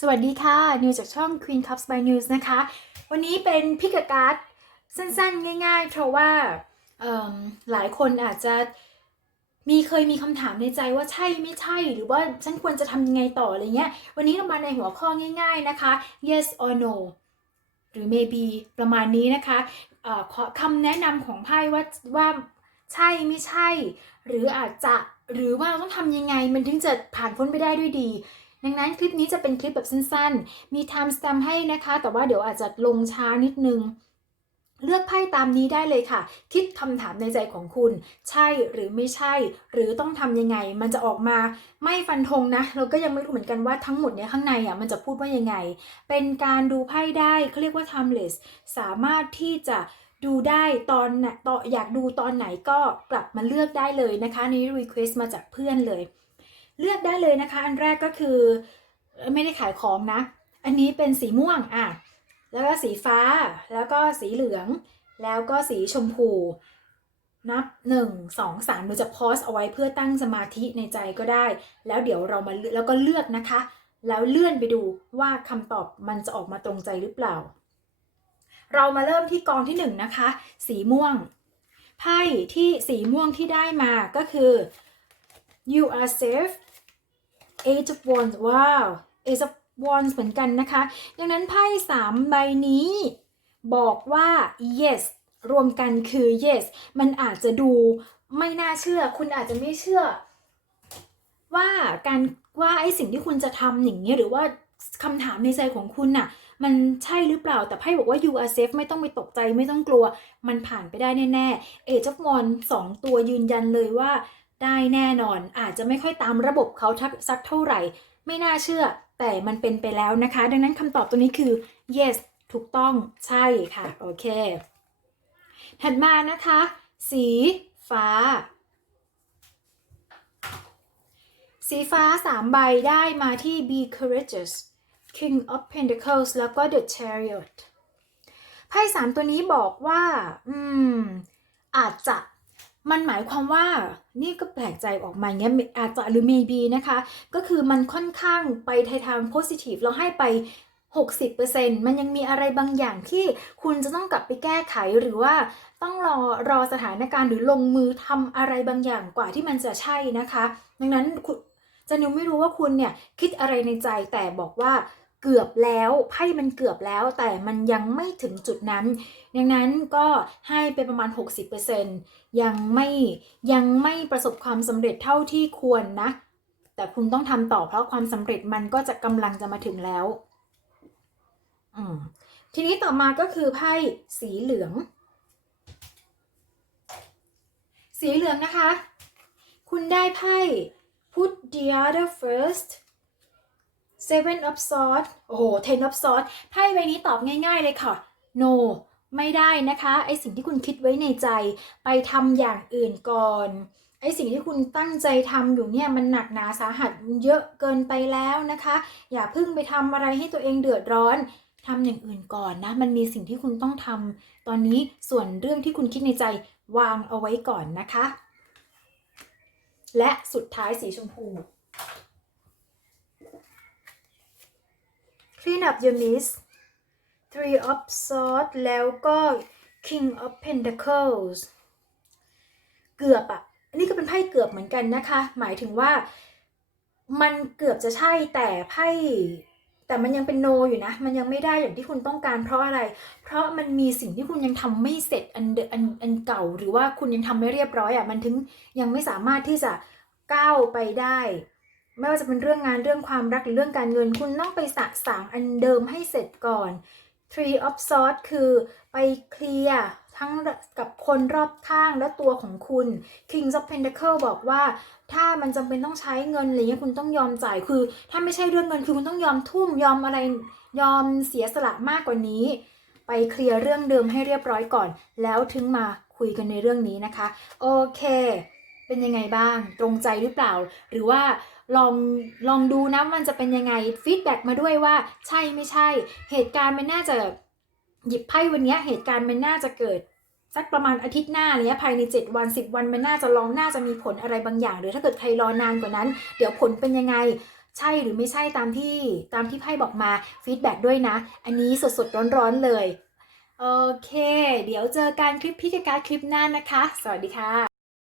สวัสดีค่ะ นิวจากช่อง Queen Cups by News นะคะ วันนี้เป็นพิกการ์ดสั้นๆ ง่ายๆ เพราะว่าหลายคนอาจจะมีเคยมีคำถามในใจว่าใช่ไม่ใช่ หรือว่าฉันควรจะทำยังไงต่ออะไรเงี้ย วันนี้เรามาในหัวข้อง่ายๆนะคะ yes or no หรือ maybe ประมาณนี้นะคะขอคำแนะนำของไพ่ว่าว่าใช่ไม่ใช่ หรืออาจจะหรือว่าเราต้องทำยังไงมันถึงจะผ่านพ้นไปได้ด้วยดี ดังนั้นคลิปนี้จะเป็นคลิปแบบสั้นๆ มี time stamp ให้นะคะ แต่ว่าเดี๋ยวอาจจะลงช้านิดนึง เลือกไพ่ตามนี้ได้เลยค่ะ คิดคำถามในใจของคุณ ใช่หรือไม่ใช่ หรือต้องทำยังไง มันจะออกมาไม่ฟันธงนะ เราก็ยังไม่รู้เหมือนกันว่าทั้งหมดเนี้ยข้างในอะมันจะพูดว่ายังไง เป็นการดูไพ่ได้เขาเรียกว่า timeless สามารถที่จะดูได้ตอนไหนตออยากดูตอนไหนก็กลับมาเลือกได้เลยนะคะนี่ request มาจากเพื่อนเลย เลือกได้เลยนะคะ อันแรกก็คือไม่ได้ขายของนะ อันนี้เป็นสีม่วงอะแล้วก็สีฟ้าแล้วก็สีเหลือง แล้วก็สีชมพู นับ 1 2 3เราจะพอสเอาไว้เพื่อตั้งสมาธิในใจก็ได้ แล้วเดี๋ยวเรามาเลือกแล้วก็เลือกนะคะ แล้วเลื่อนไปดูว่าคำตอบมันจะออกมาตรงใจหรือเปล่า เรามาเริ่มที่กองที่ 1 นะคะ สีม่วงไพ่ที่สีม่วงที่ได้มาก็คือ you are safe eight of wands ว้าว eight of wands เหมือนกันนะคะ ดังนั้นไพ่สามใบนี้บอกว่า yes รวมกันคือ yes มันอาจจะดูไม่น่าเชื่อ คุณอาจจะไม่เชื่อ ว่าการว่าไอ้สิ่งที่คุณจะทำอย่างนี้หรือว่าคำถามในใจของคุณน่ะ มันใช่หรือเปล่าแต่ไพ่บอกว่า you are safe ไม่ต้องไปตกใจไม่ต้องกลัว มันผ่านไปได้แน่ๆ Age of Wands สองตัวยืนยันเลยว่า ได้แน่นอนอาจจะไม่ค่อยตามระบบเขาทักสักเท่าไหร่ ไม่น่าเชื่อ แต่มันเป็นไปแล้วนะคะ ดังนั้นคำตอบตัวนี้คือ yes ถูกต้องใช่ค่ะ โอเค ถัดมานะคะ สีฟ้า สีฟ้าสามใบได้มาที่ be courageous king of pentacles แล้วก็ the chariot ไพ่สามตัวนี้บอกว่า อืม อาจจะ มันหมายความว่านี่ก็แปลกใจออกมาอย่างเงี้ยอาจจะหรือ maybe นะคะ ก็คือมันค่อนข้างไปในทาง positive เราให้ไป 60%มันยังมีอะไรบางอย่างที่คุณจะต้องกลับไปแก้ไขหรือว่าต้องรอรอสถานการณ์หรือลงมือทำอะไรบางอย่างกว่าที่มันจะใช่นะคะ ดังนั้นคุณจะนิวไม่รู้ว่าคุณเนี่ยคิดอะไรในใจแต่บอกว่า เกือบแล้วไพ่มันเกือบแล้ว แต่มันยังไม่ถึงจุดนั้น ดังนั้นก็ให้ไปประมาณ 60%ยังไม่ยังไม่ประสบความสำเร็จเท่าที่ควรนะ แต่คุณต้องทำต่อเพราะความสำเร็จมันก็จะกำลังจะมาถึงแล้วทีนี้ต่อมาก็คือไพ่สีเหลือง สีเหลืองนะคะ คุณได้ไพ่ put the other first seven of swords โอ้โห ten of swords ไพ่ใบนี้ตอบง่าย ๆ เลยค่ะ no ไม่ได้นะคะไอสิ่งที่คุณคิดไว้ในใจ ไปทำอย่างอื่นก่อนไอสิ่งที่คุณตั้งใจทำอยู่เนี่ยมันหนักหนาสาหัสเยอะเกินไปแล้วนะคะ อย่าเพิ่งไปทำอะไรให้ตัวเองเดือดร้อนทำอย่างอื่นก่อนนะ มันมีสิ่งที่คุณต้องทำตอนนี้ส่วนเรื่องที่คุณคิดในใจวางเอาไว้ก่อนนะคะ และสุดท้ายสีชมพู Clean up your mess Three of Swords แล้วก็ King of Pentacles เกือบอะอันนี้ก็เป็นไพ่เกือบเหมือนกันนะคะ หมายถึงว่ามันเกือบจะใช่แต่ไพ่แต่มันยังเป็นโนอยู่นะ มันยังไม่ได้อย่างที่คุณต้องการเพราะอะไร เพราะมันมีสิ่งที่คุณยังทำไม่เสร็จอันเดอันอันเก่า หรือว่าคุณยังทำไม่เรียบร้อยอะ่ะ มันถึงยังไม่สามารถที่จะก้าวไปได้ ไม่ว่าจะเป็นเรื่องงานเรื่องความรักหรือเรื่องการเงิน คุณต้องไปสะสางอันเดิมให้เสร็จก่อน tree of Swords คือไปเคลียร์ทั้งกับคนรอบข้างและตัวของคุณ King of Pentacle บอกว่า ถ้ามันจำเป็นต้องใช้เงินอะไรเงี้ยคุณต้องยอมจ่ายคือ ถ้าไม่ใช่เรื่องเงินคือคุณต้องยอมทุ่มยอมอะไรยอมเสียสละมากกว่านี้ ไปเคลียร์เรื่องเดิมให้เรียบร้อยก่อน แล้วถึงมาคุยกันในเรื่องนี้นะคะ โอเค เป็นยังไงบ้าง ตรงใจหรือเปล่า หรือว่าลองลองดูนะมันจะเป็นยังไงฟีดแบ็กมาด้วยว่าใช่ไม่ใช่ เหตุการณ์มันน่าจะหยิบไพ่วันนี้เหตุการณ์มันน่าจะเกิดสักประมาณอาทิตย์หน้าเนี้ยภายใน 7 วัน 10 วันมันน่าจะลองน่าจะมีผลอะไรบางอย่าง หรือถ้าเกิดใครรอนานกว่านั้น เดี๋ยวผลเป็นยังไง ใช่หรือไม่ใช่ตามที่ตามที่ไพ่บอกมาฟีดแบ็กด้วยนะ อันนี้สดๆร้อนๆเลย โอเค เดี๋ยวเจอกันคลิปพี่กบการคลิปหน้านะคะ สวัสดีค่ะ